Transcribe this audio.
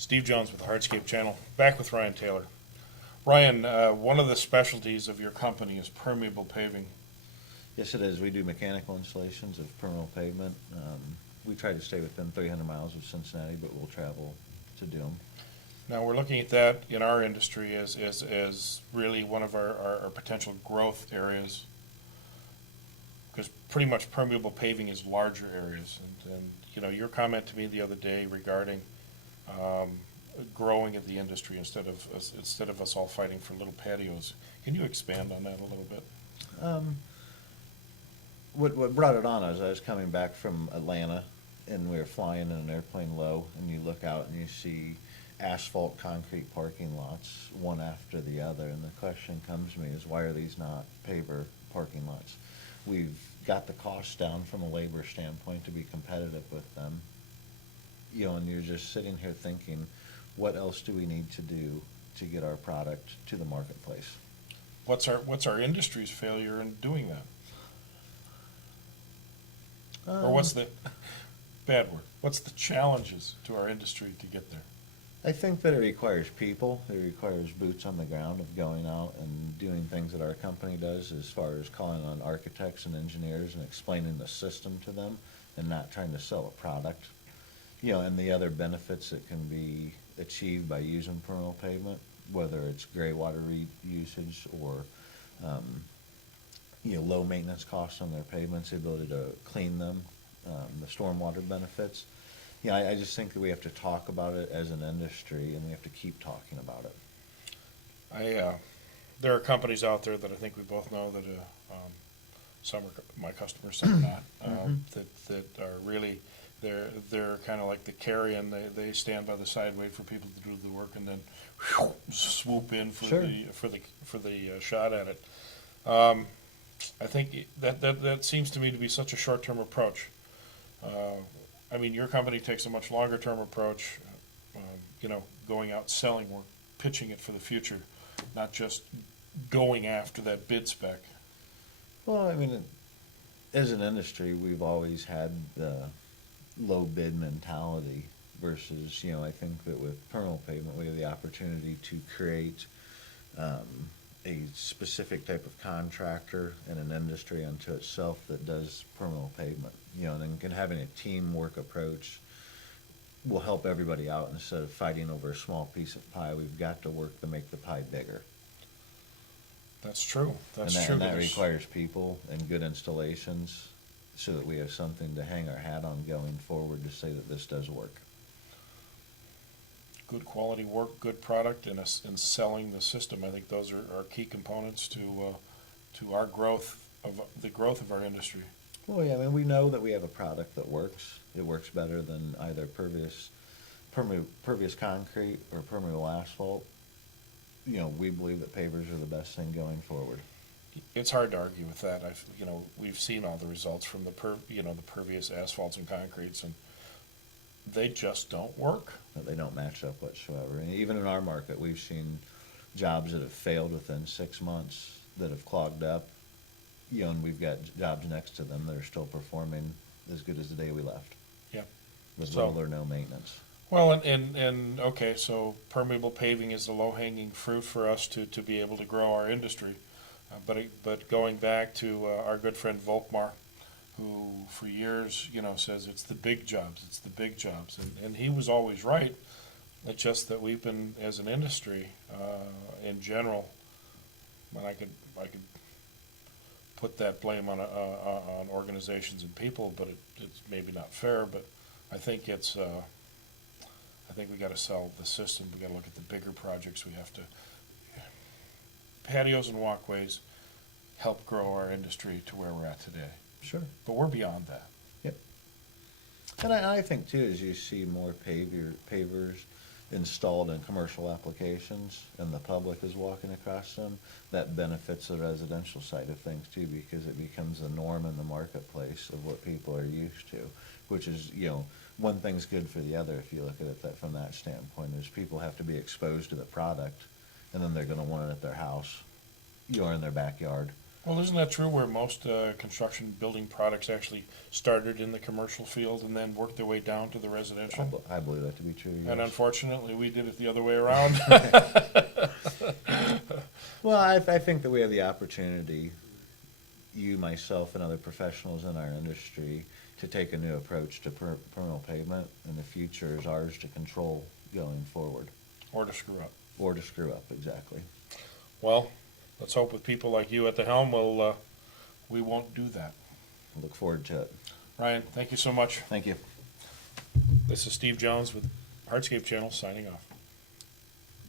Steve Jones with the Hardscape channel, back with Ryan Taylor. Ryan, one of the specialties of your company is permeable paving. Yes, it is. We do mechanical installations of permeable pavement. We try to stay within 300 miles of Cincinnati, but we'll travel to do them. Now, we're looking at that in our industry as really one of our potential growth areas, because pretty much permeable paving is larger areas. And you know, your comment to me the other day regarding growing of the industry instead of us all fighting for little patios. Can you expand on that a little bit? What brought it on is I was coming back from Atlanta, and we were flying in an airplane low, and you look out and you see asphalt concrete parking lots, one after the other, and the question comes to me is, why are these not paver parking lots? We've got the cost down from a labor standpoint to be competitive with them, you know, and you're just sitting here thinking, what else do we need to do to get our product to the marketplace? What's our industry's failure in doing that? Or what's the bad word? What's the challenges to our industry to get there? I think that it requires people. It requires boots on the ground of going out and doing things that our company does, as far as calling on architects and engineers and explaining the system to them and not trying to sell a product. You know, and the other benefits that can be achieved by using permeable pavement, whether it's gray water usage or you know, low maintenance costs on their pavements, the ability to clean them, the stormwater benefits. Yeah, I just think that we have to talk about it as an industry, and we have to keep talking about it. There are companies out there that I think we both know that some are my customers, some are not. That are really they're kind of like the carrion. They stand by the side, wait for people to do the work, and then whew, swoop in for Sure. the shot at it. I think that seems to me to be such a short-term approach. I mean, your company takes a much longer-term approach, you know, going out selling work, pitching it for the future, not just going after that bid spec. Well, I mean, as an industry, we've always had the low bid mentality versus, you know, I think that with permeable pavement, we have the opportunity to create a specific type of contractor and an industry unto itself that does permeable pavement. You know, and then having a teamwork approach will help everybody out instead of fighting over a small piece of pie. We've got to work to make the pie bigger. That's true. That's true. And that requires people and good installations so that we have something to hang our hat on going forward to say that this does work. Good quality work, good product, and selling the system. I think those are key components to our growth of our industry. Well, yeah, I mean, we know that we have a product that works. It works better than either pervious concrete or permeable asphalt. You know, we believe that pavers are the best thing going forward. It's hard to argue with that. We've seen all the results from the pervious asphalts and concretes, and they just don't work. They don't match up whatsoever. And even in our market, we've seen jobs that have failed within 6 months that have clogged up. You know, and we've got jobs next to them that are still performing as good as the day we left. Yeah. With little or no maintenance. Well, and okay, so permeable paving is the low-hanging fruit for us to be able to grow our industry. But going back to our good friend Volkmar, who for years, you know, says it's the big jobs, and he was always right. It's just that we've been, as an industry, in general, and I could put that blame on organizations and people, but it's maybe not fair. But I think I think we got to sell the system. We got to look at the bigger projects. We have to patios and walkways help grow our industry to where we're at today. Sure. But we're beyond that. Yep. And I think, too, as you see more pavers installed in commercial applications and the public is walking across them, that benefits the residential side of things, too, because it becomes the norm in the marketplace of what people are used to, which is, you know, one thing's good for the other if you look at it from that standpoint, is people have to be exposed to the product, and then they're going to want it at their house, or in their backyard. Well, isn't that true where most construction building products actually started in the commercial field and then worked their way down to the residential? I believe that to be true, yes. And unfortunately, we did it the other way around. Well, I think that we have the opportunity, you, myself, and other professionals in our industry, to take a new approach to permeable pavement, and the future is ours to control going forward. Or to screw up. Or to screw up, exactly. Well, let's hope with people like you at the helm, we won't do that. I look forward to it. Ryan, thank you so much. Thank you. This is Steve Jones with Hardscape Channel signing off.